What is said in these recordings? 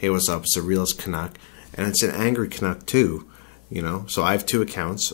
Hey, what's up? It's the Realist Canuck, and it's an Angry Canuck too, you know. So I have two accounts.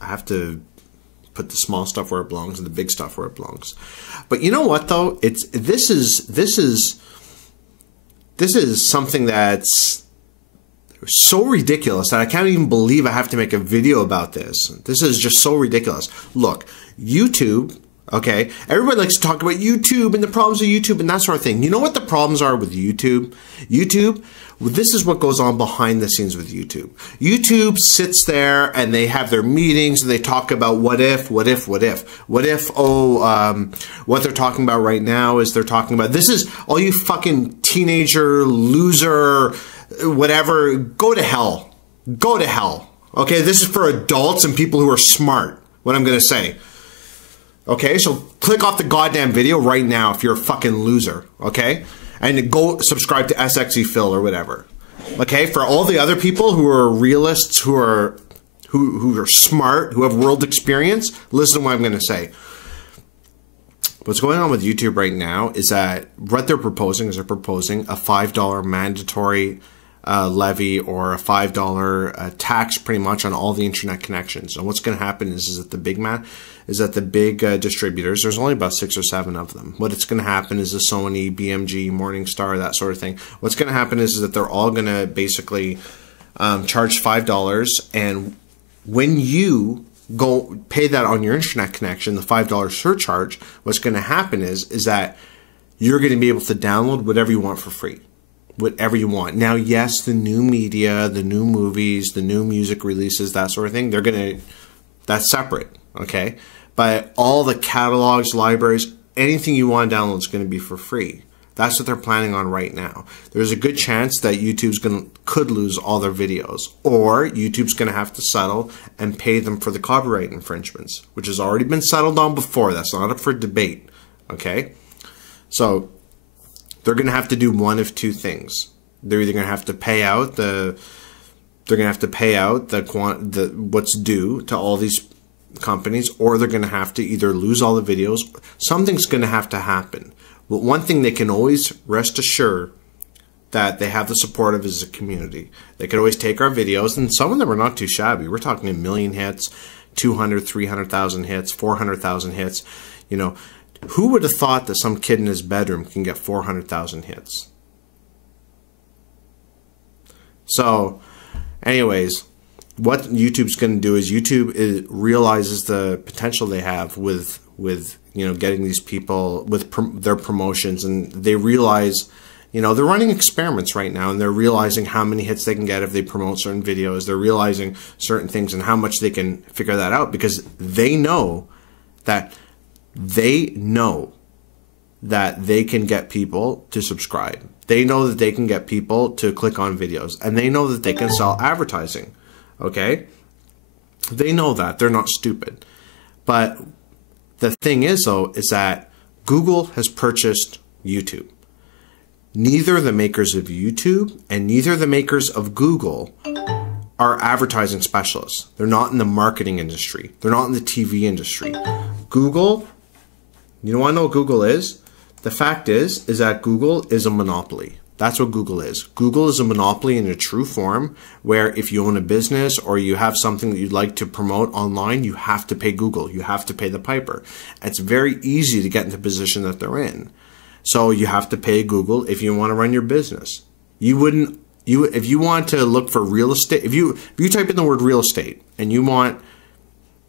I have to put the small stuff where it belongs and the big stuff where it belongs. But you know what though? This is something that's so ridiculous that I can't even believe I have to make a video about this. This is just so ridiculous. Look, YouTube. Okay, everybody likes to talk about YouTube and the problems of YouTube and that sort of thing. You know what the problems are with YouTube? This is what goes on behind the scenes with YouTube. YouTube sits there and they have their meetings and they talk about what if. What if, what they're talking about right now is they're talking about, this is all you fucking teenager, loser, whatever, go to hell. Go to hell. Okay, this is for adults and people who are smart, what I'm going to say. Okay, so click off the goddamn video right now if you're a fucking loser, okay? And go subscribe to SXE Phil or whatever. Okay, for all the other people who are realists, who are smart, who have world experience, listen to what I'm going to say. What's going on with YouTube right now is that what they're proposing is they're proposing a $5 mandatory levy or a $5 tax pretty much on all the internet connections. And what's going to happen is that the big distributors, there's only about 6 or 7 of them. What it's going to happen is the Sony, BMG, Morningstar, that sort of thing. What's going to happen is that they're all going to basically charge $5, and when you go pay that on your internet connection, the $5 surcharge, what's going to happen is that you're going to be able to download whatever you want for free. Whatever you want. Now, yes, the new media, the new movies, the new music releases, that sort of thing, that's separate, okay? But all the catalogs, libraries, anything you want to download is going to be for free. That's what they're planning on right now. There's a good chance that could lose all their videos, or YouTube's going to have to settle and pay them for the copyright infringements, which has already been settled on before. That's not up for debate, okay? So they're going to have to do one of two things. They're either going to have to pay out what's due to all these companies, or they're going to have to either lose all the videos. Something's going to have to happen. But one thing they can always rest assured that they have the support of is the community. They could always take our videos, and some of them are not too shabby. We're talking 1 million hits, 200, 300,000 hits, 400,000 hits, you know. Who would have thought that some kid in his bedroom can get 400,000 hits? So, anyways, what YouTube's going to do is YouTube realizes the potential they have with you know, getting these people with their promotions, and they realize, you know, they're running experiments right now, and they're realizing how many hits they can get if they promote certain videos. They're realizing certain things and how much they can figure that out, because they know that they can get people to subscribe. They know that they can get people to click on videos, and they know that they can sell advertising. Okay? They know that. They're not stupid. But the thing is, though, is that Google has purchased YouTube. Neither the makers of YouTube and neither the makers of Google are advertising specialists. They're not in the marketing industry. They're not in the TV industry. Google, you want to know what Google is? The fact is that Google is a monopoly. That's what Google is. Google is a monopoly in a true form, where if you own a business or you have something that you'd like to promote online, you have to pay Google. You have to pay the piper. It's very easy to get into the position that they're in. So you have to pay Google if you want to run your business. If you want to look for real estate, if you type in the word real estate and you want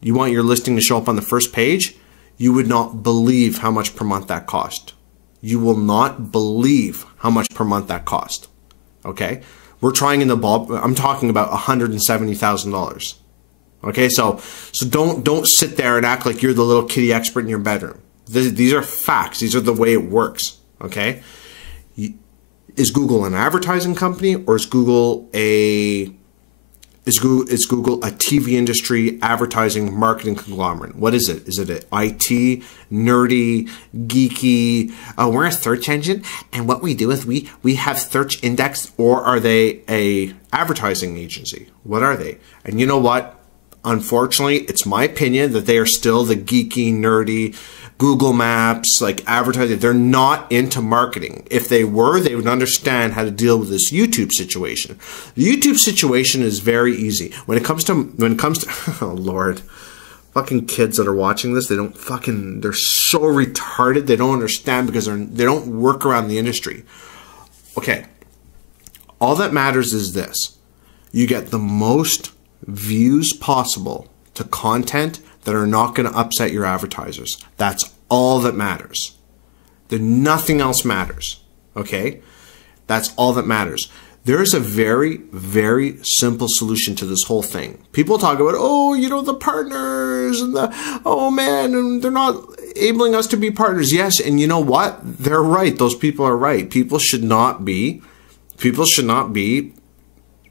your listing to show up on the first page, you would not believe how much per month that cost. You will not believe how much per month that cost. Okay? We're trying in the ball. I'm talking about $170,000. Okay? So don't sit there and act like you're the little kitty expert in your bedroom. These are facts. These are the way it works. Okay? Is Google an advertising company, or is Google a TV industry advertising marketing conglomerate? What is it? Is it an IT, nerdy, geeky, we're a search engine, and what we do is we have search index, or are they a advertising agency? What are they? And you know what? Unfortunately, it's my opinion that they are still the geeky, nerdy, Google Maps, like advertising. They're not into marketing. If they were, they would understand how to deal with this YouTube situation. The YouTube situation is very easy. When it comes to, oh Lord, fucking kids that are watching this, they're so retarded. They don't understand because they don't work around the industry. Okay. All that matters is this. You get the most views possible to content that are not going to upset your advertisers. That's all that matters. Nothing else matters. Okay? That's all that matters. There's a very, very simple solution to this whole thing. People talk about, oh, you know, the partners and oh man, and they're not enabling us to be partners. Yes, and you know what? They're right. Those people are right. People should not be,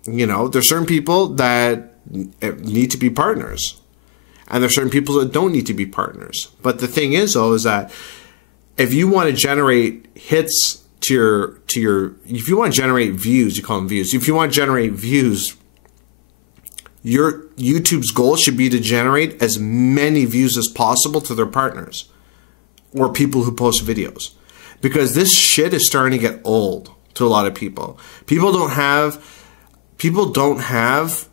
you know, there's certain people that need to be partners. And there's certain people that don't need to be partners. But the thing is, though, is that if you want to generate hits to your, if you want to generate views, you call them views. If you want to generate views, your YouTube's goal should be to generate as many views as possible to their partners or people who post videos. Because this shit is starting to get old to a lot of people. People don't have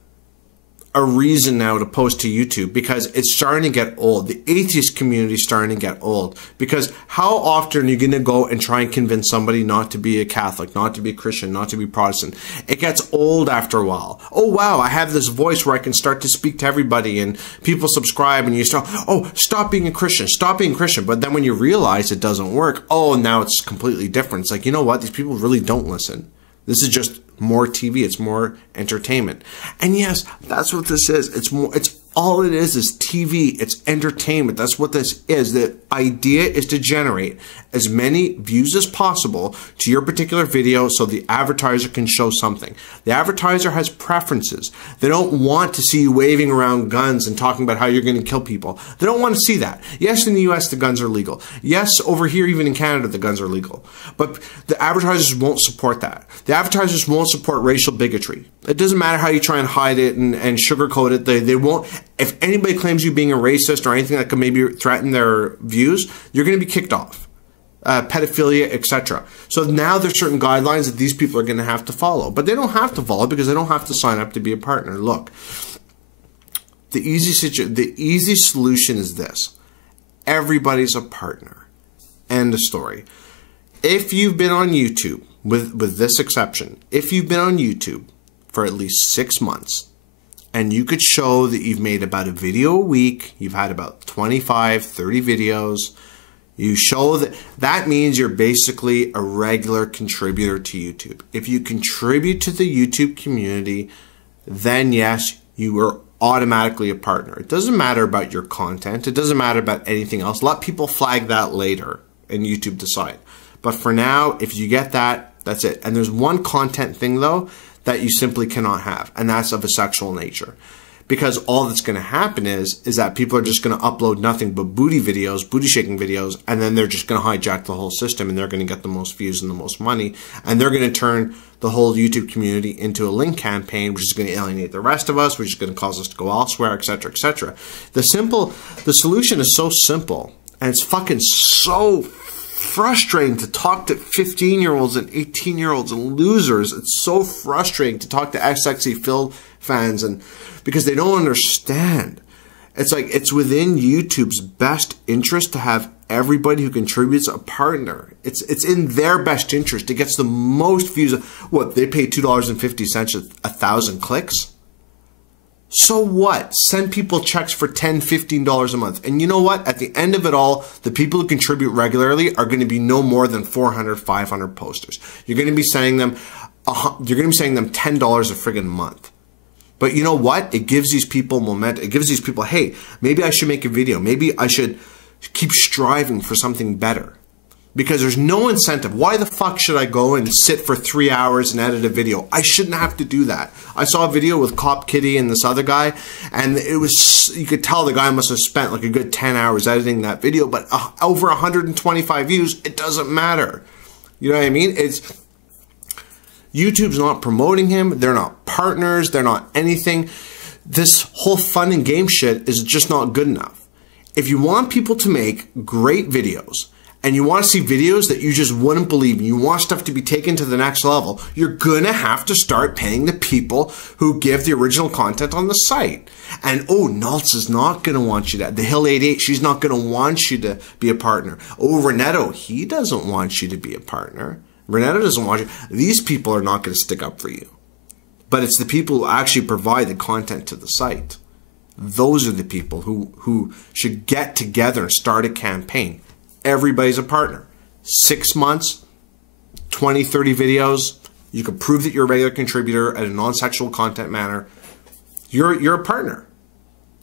a reason now to post to YouTube because it's starting to get old. The atheist community is starting to get old because how often are you going to go and try and convince somebody not to be a Catholic, not to be a Christian, not to be Protestant? It gets old after a while. Oh, wow, I have this voice where I can start to speak to everybody and people subscribe and you start, oh, stop being a Christian, stop being a Christian. But then when you realize it doesn't work, oh, now it's completely different. It's like, you know what? These people really don't listen. This is just more TV. It's more entertainment. And yes, that's what this is. It's all it is TV. It's entertainment. That's what this is. The idea is to generate as many views as possible to your particular video so the advertiser can show something. The advertiser has preferences. They don't want to see you waving around guns and talking about how you're going to kill people. They don't want to see that. Yes, in the US, the guns are legal. Yes, over here, even in Canada, the guns are legal. But the advertisers won't support that. The advertisers won't support racial bigotry. It doesn't matter how you try and hide it and sugarcoat it. They won't. If anybody claims you being a racist or anything that could maybe threaten their views, you're going to be kicked off. Pedophilia, etc. So now there's certain guidelines that these people are going to have to follow. But they don't have to follow because they don't have to sign up to be a partner. Look, the easy solution is this. Everybody's a partner. End of story. If you've been on YouTube, with this exception, if you've been on YouTube for at least 6 months, and you could show that you've made about a video a week, you've had about 25, 30 videos, you show that means you're basically a regular contributor to YouTube. If you contribute to the YouTube community, then yes, you are automatically a partner. It doesn't matter about your content. It doesn't matter about anything else. Let people flag that later and YouTube decide. But for now, if you get that, that's it. And there's one content thing though that you simply cannot have, and that's of a sexual nature. Because all that's going to happen is that people are just going to upload nothing but booty videos, booty shaking videos, and then they're just going to hijack the whole system and they're going to get the most views and the most money. And they're going to turn the whole YouTube community into a link campaign, which is going to alienate the rest of us, which is going to cause us to go elsewhere, etc., etc. The solution is so simple, and it's fucking so frustrating to talk to 15-year-olds and 18-year-olds and losers. It's so frustrating to talk to XXE Phil fans and because they don't understand. It's like it's within YouTube's best interest to have everybody who contributes a partner. It's in their best interest. It gets the most views. What, they pay $2.50 a 1,000 clicks? So what? Send people checks for $10, $15 a month. And you know what? At the end of it all, the people who contribute regularly are going to be no more than 400, 500 posters. You're going to be sending them $10 a friggin' month. But you know what? It gives these people momentum. It gives these people, hey, maybe I should make a video. Maybe I should keep striving for something better. Because there's no incentive. Why the fuck should I go and sit for 3 hours and edit a video? I shouldn't have to do that. I saw a video with Cop Kitty and this other guy, and it was, you could tell the guy must have spent like a good 10 hours editing that video, but over 125 views, it doesn't matter. You know what I mean? YouTube's not promoting him. They're not partners. They're not anything. This whole fun and game shit is just not good enough. if you want people to make great videos, and you want to see videos that you just wouldn't believe, and you want stuff to be taken to the next level, you're going to have to start paying the people who give the original content on the site. And oh, Naltz is not going to want you to. The Hill 88, she's not going to want you to be a partner. Oh, Renetto, he doesn't want you to be a partner. Renetto doesn't want you. These people are not going to stick up for you. But it's the people who actually provide the content to the site. Those are the people who should get together and start a campaign. Everybody's a partner. 6 months, 20, 30 videos. You can prove that you're a regular contributor at a non-sexual content manner. You're a partner.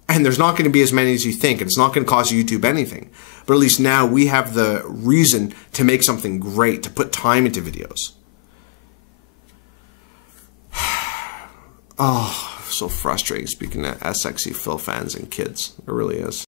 And there's not going to be as many as you think. And it's not going to cost YouTube anything. But at least now we have the reason to make something great, to put time into videos. Oh, so frustrating speaking to SXE Phil fans and kids. It really is.